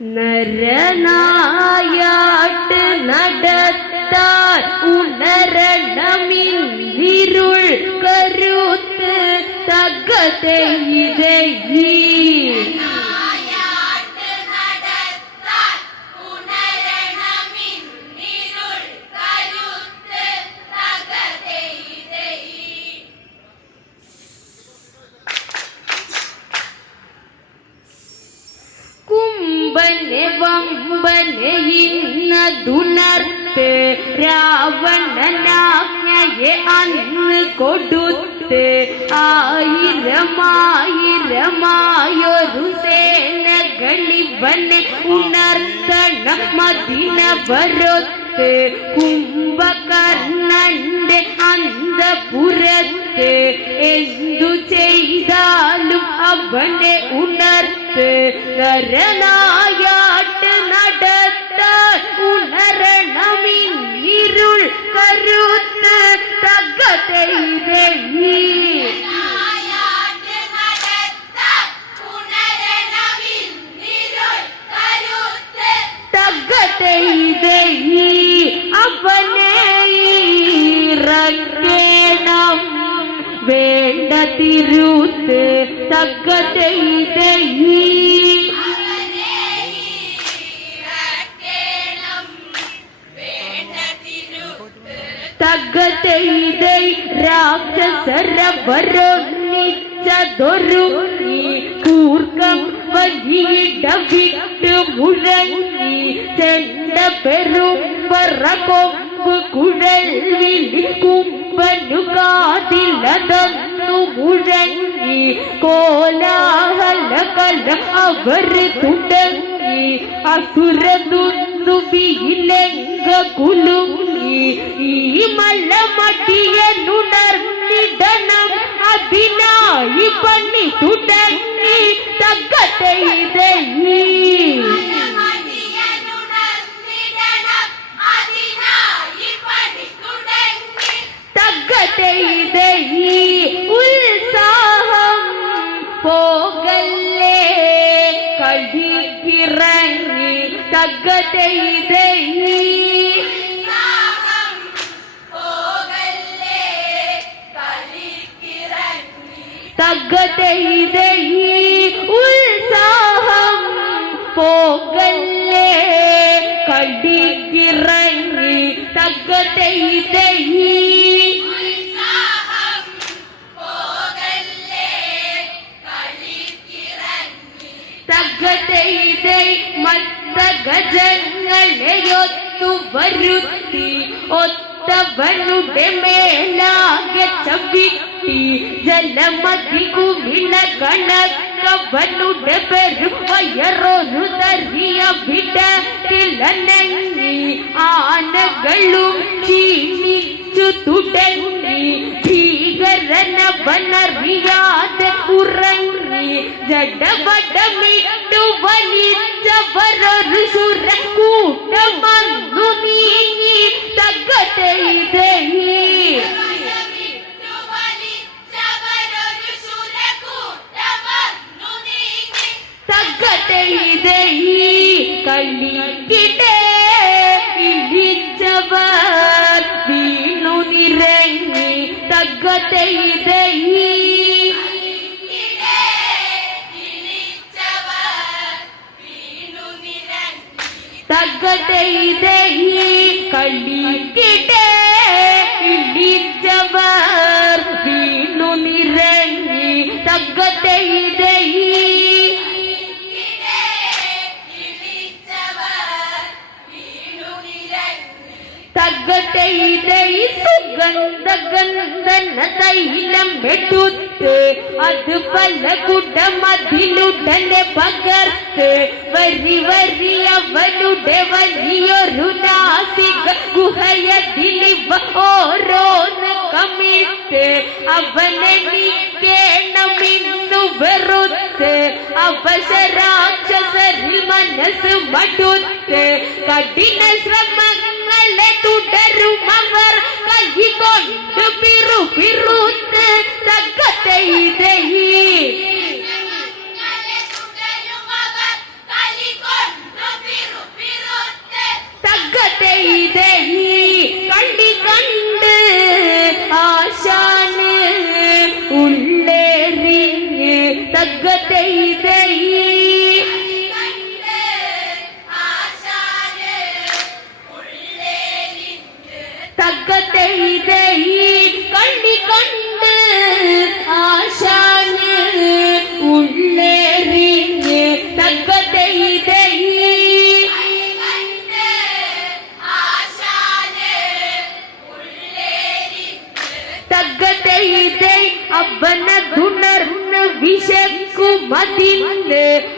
நரநாயாட்டு நடத்தார். உணரணமின் இருள் கருத்து தகதை இது ഇന്നതുണർത്ത് രാവണനാജ്ഞയെ അന്ന് കൊടുത്ത്. ആയിരമായിരമായൊരു സേനകളിവനെ ഉണർത്തണം മദിന വരൊത്ത് കുംഭകർണന്റെ അന്തപുരത്ത്. എന്തു ചെയ്താലും അവനെ ഉണർത്ത്. നരനായാട്ട് birthday. വിട്ട് മുഴങ്ങി ചെണ്ട പെരുമ്പറ കൊമ്പ് കുഴൽ വിളി കുമ്പനു കാതിലതന്നു മുഴങ്ങി കോലാഹല കല അവർ തുടങ്ങി. അസുരദുന്ദുബിയിലെങ്ക കുലുങ്ങി. ഈ മലമടിയനുണർന്നിടണം അതിനായി പണി തുടങ്ങി തകതൈതൈ മതിയനുണർന്നിടണം. അതിനായി പണി തുടങ്ങി. തകതൈതൈ ഉത്സാഹം പോകല്ലേ കടിക്കിറങ്ങി തകതൈതൈ ഉത്സാഹം പോകല്ലേ കടിക്കിറങ്ങി തക്ക. തകതൈതൈ മത്ത ഗജങ്ങളെയൊത്തു വരുത്തി ഒത്തവനുടെ മേലാകെ ചവിട്ടി ജലമതി കുമിള കണക്കവനുടെ പെരും വയറൊരു തറിയ വിടത്തിലനങ്ങി ആനകളും ക്ഷീണിച്ചു തുടങ്ങി ഭീകരനവനറിയാതെ ഉറങ്ങി ജഡവടമിട്ടു വലിച്ചവരൊരു തകതൈതൈ കളിക്കിടേ ഇടിച്ചവർ വീണു നിറങ്ങി തകതൈതൈ ഇടേ വിളിച്ചവർ വീണു നിരങ്ങി. തകതൈതൈ സുഗന്ധ ഗന്ധന തൈലം എടുത്ത് അത് പല കുടമതിലുടനെ പകർത്ത്. വരി വരി അവനുടെ വലിയൊരു നാസിക ഗുഹയതിലിവ ഓരോന്ന് കമിട്ട് അവനെനിക്കേണമിന്നു വെറുത്ത്. അവശരാക്ഷസരിൽ മനസ്സ് മടുത്ത്. കഠിന ശ്രമങ്ങളെ തുടരും അവർ. കൈകൊണ്ട് പിറു പിറുത്ത് തകതൈതൈ ശ്രമങ്ങളെ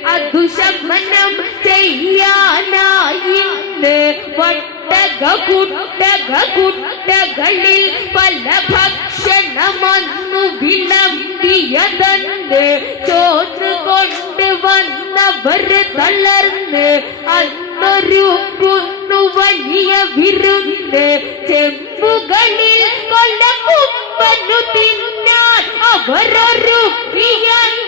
അതു ശമനം ചെയ്യാനായി ഇന്ന് വട്ടക കുട്ടക കുട്ടകളിൽ പല ഭക്ഷണമെന്നു വിളമ്പിയതന്ന് ചോറ് കൊണ്ട് വന്നവർ തളർന്ന് അന്നൊരു കുന്നു വലിയ വിരുന്ന് ചെമ്പുകളിൽ കൊല തിന്നാൻ അവരൊരു പിയന്ന്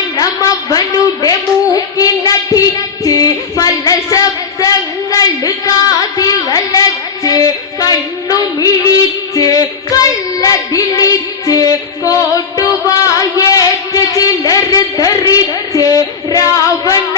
തകതയിതെ പല മണം അവനുടെ മൂക്കിനടിച്ച് പല ശബ്ദങ്ങൾ കാതിലച്ച് കണ്ണുമിഴിച്ച് കള്ളതിളിച്ച് കോട്ടുവായേറ്റ് ചിലർ ധരിച്ച് രാവണൻ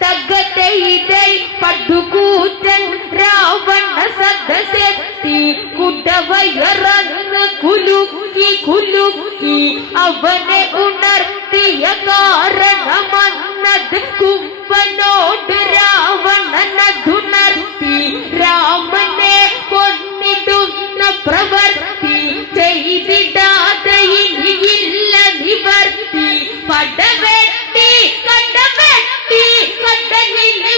తగ్గతైతై పట్టుకూటన్ రావణ సద్దశక్తి కుడవయరన్న కులుక్కి కులుక్కి అవనే ఉణర్తియ కారణమన్నద్ కువ్వనోడ్ రావణనధున Amen.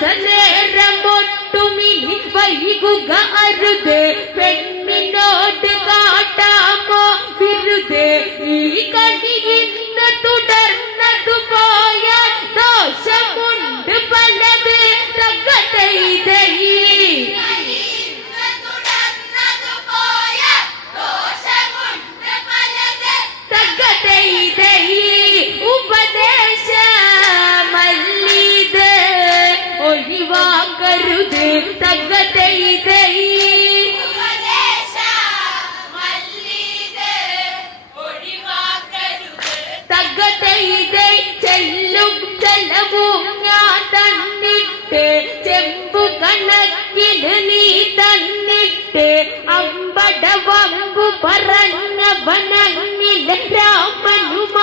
ಸನೇರ ಮೊಟ್ಟು ಮಿನಿ ವೈಗುಗ ಅರುದೆ ಪೆಣ್ಣ വനങ്ങിൽ രാമനുമായിട്ടാണോ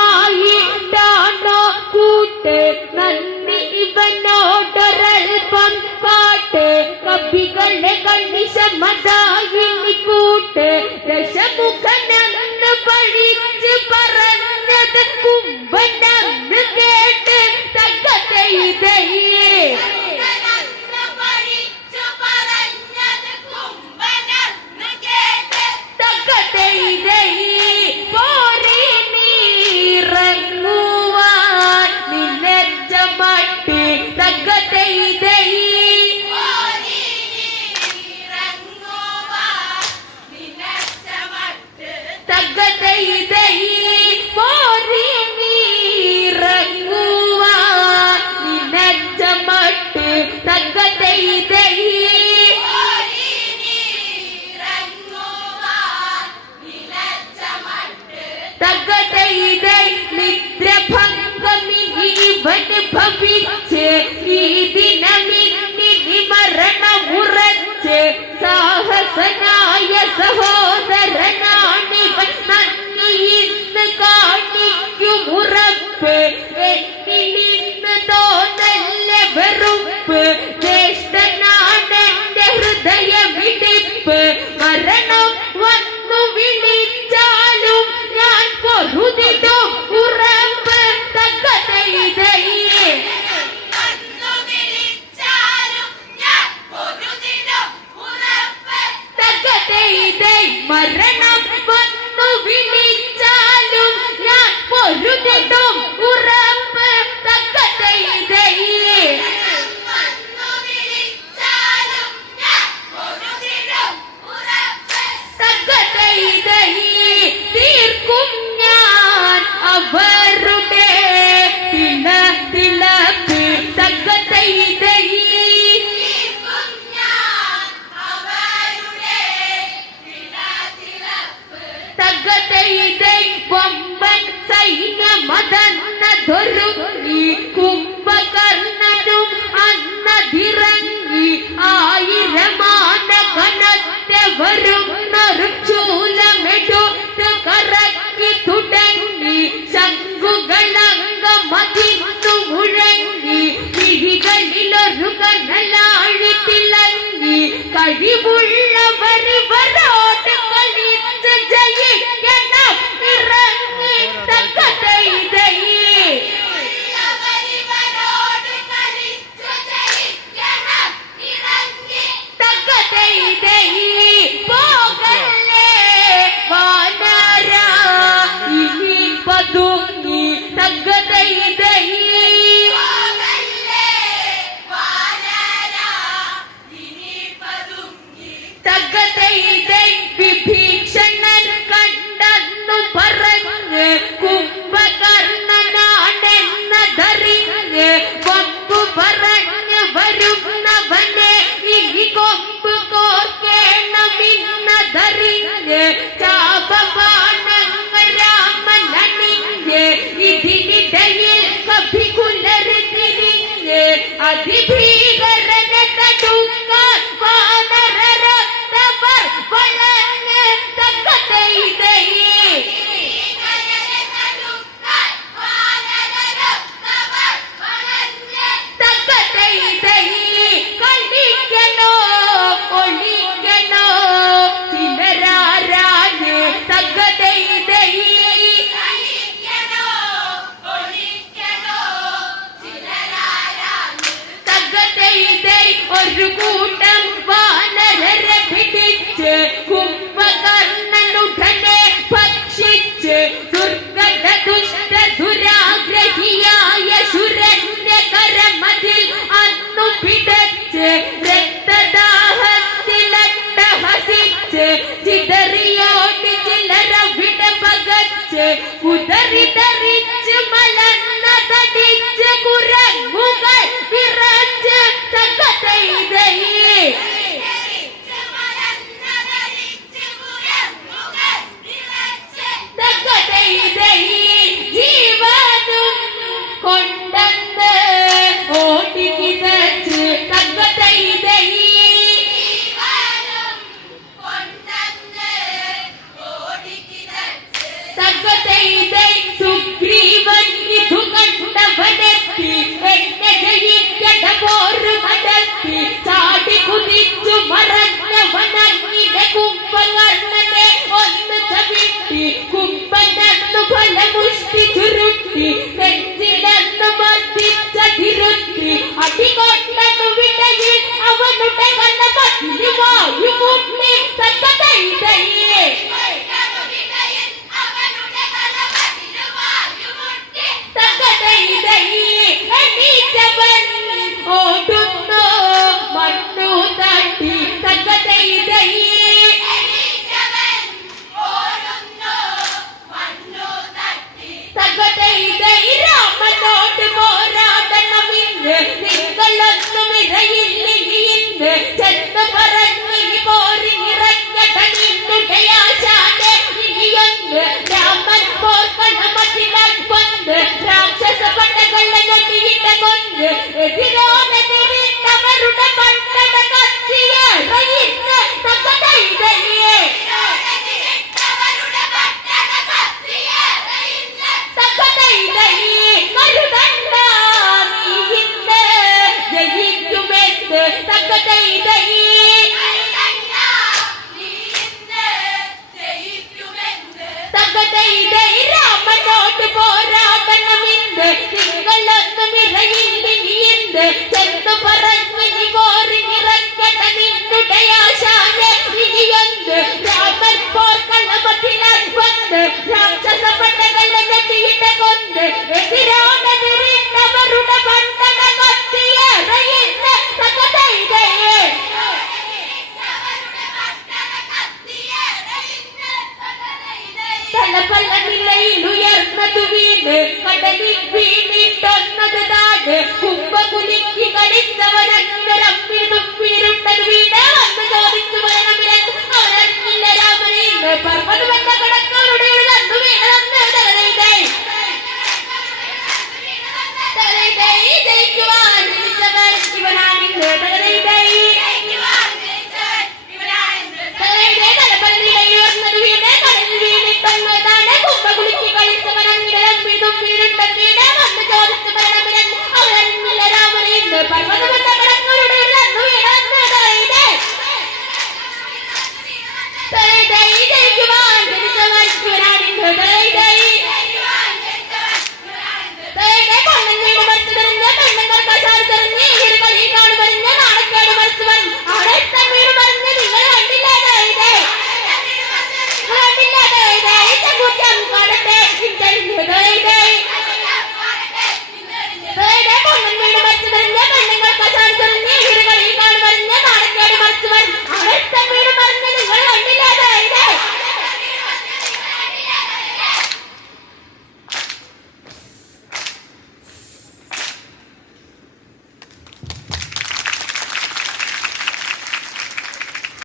കൂട്ട്? നന്ദി ഇവനോടൊരൽപ്പം കാട്ട് കവികളെ കണ്ണിശമതായി കൂട്ട്. ദശമുഖനെന്ന് പഴിച്ച് പറഞ്ഞത് കുമ്പനന്ന് കേട്ട് തകതയിതയേ മരണം വന്നു വിളി அதிபீகர் You want, you want me, but today. Sapata Gola Gola Gola Gola Gola Gola Gola Gola Gola Gola Gola